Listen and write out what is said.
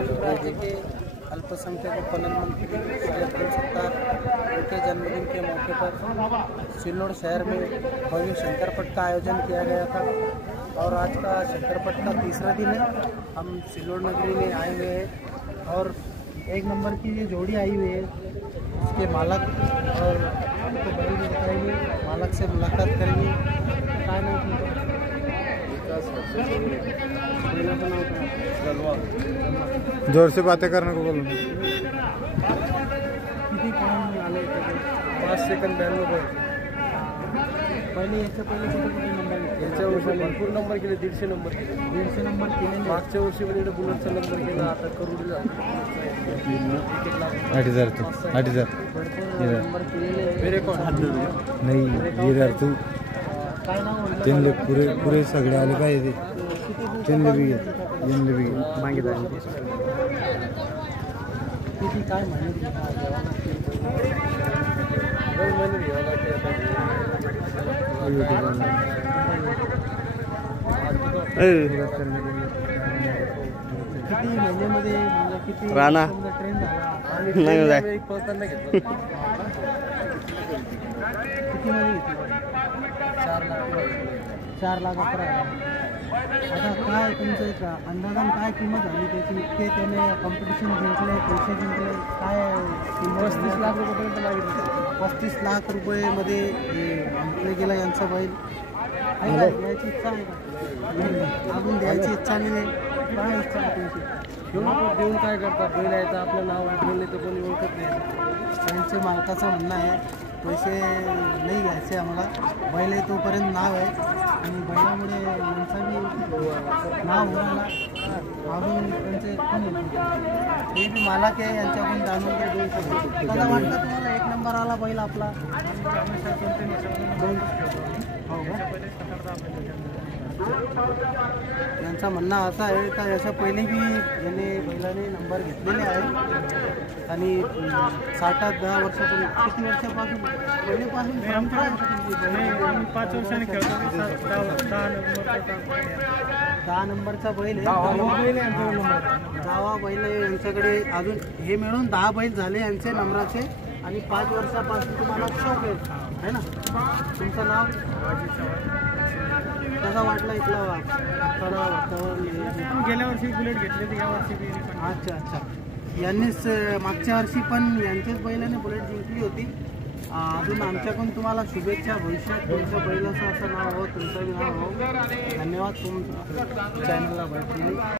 राज्य के अल्पसंख्यक उत्पन्न मंत्री अब्दुल सत्तार उनके जन्मदिन के मौके पर सिल्लोड शहर में भव्य शंकरपट का आयोजन किया गया था और आज का शंकरपट का तीसरा दिन है। हम सिल्लोड नगरी में आए हुए हैं और एक नंबर की ये जोड़ी आई हुई है, उसके मालक और उनको बैल भी बताएंगे, मालक से मुलाकात करेंगे। क्या नाम है? जोर से बातें करने को बोलो। किती पॉइंट आले? 5 सेकंद 92 पहिले याच्या पहिले कुठे नंबर घेतले? याच्या वर्षी भरपूर नंबर केले, 150 नंबर केले, 150 नंबर केले। मागच्या वर्षी पण इकडे बुलेटचा नंबर केला, आता करोडीला 8,000 तू 8,000 नंबर केलेले मेरे कोण नाही इधर तू काय नाव त्यांना पुरे सगळे आले पाहिजे त्यांना बी मागितलं किती काय माहिती किती महिन्यामध्ये किती राणा ट्रेन झाला नाही पळताना घेतलं किती मध्ये घेतली? 4 लाख 11,000। आता काय तुमचं एक अंदाजान काय किंमत झाली त्याची? इतके त्याने कॉम्पिटिशन जिंकले, पैसे जिंकले, काय 35 लाख रुपयेपर्यंत मागितले। 35 लाख रुपयेमध्ये जिंकले गेला यांचा बैल। द्यायची इच्छा आहे का? अजून द्यायची इच्छा नाही, काय इच्छा आहे तुमची? देऊन काय करतात? बैल यायचं आपलं नाव आठवलं नाही तर कोणी ओळखत नाही। त्यांचे मालकाचं म्हणणं आहे पैसे नाही घ्यायचे आम्हाला, बैल आहे तोपर्यंत नाव आहे आणि बैलामुळे यांचा बी नाव होणार अजून त्यांचे हे बी मालक आहे, यांच्याकडून जाणून ते देऊ शकतो। मला वाटतं तुम्हाला 1 नंबर आला बैल आपला? हो यांचा म्हणणं असं आहे का याच्या पहिले बी बैलाने नंबर घेतलेले आहेत आणि 7-10 वर्षापूर्वी किती वर्षापासून पहिलेपासून परंपरा आहे? 5 वर्षांनी खेळतो। 10 नंबरचा बैल आहे, 10वा बैल आहे यांच्याकडे। अजून हे मिळून 10 बैल झाले यांचे नंबराचे आणि 5 वर्षापासून तुम्हाला शौक आहे ना? तुमचं नाव? कसा वाटला इथला वातावरण? गेल्या वर्षी बुलेट घेतले तर या वर्षी बी? अच्छा, यांनीच मागच्या वर्षी पण यांचेच बैलाने बुलेट जिंकली होती। अजून आमच्याकडून तुम्हाला शुभेच्छा, भविष्यात तुमच्या बैलाचं असं नाव हो, तुमचं बी नाव हो। धन्यवाद तुमच्या चॅनलला भेट दिली।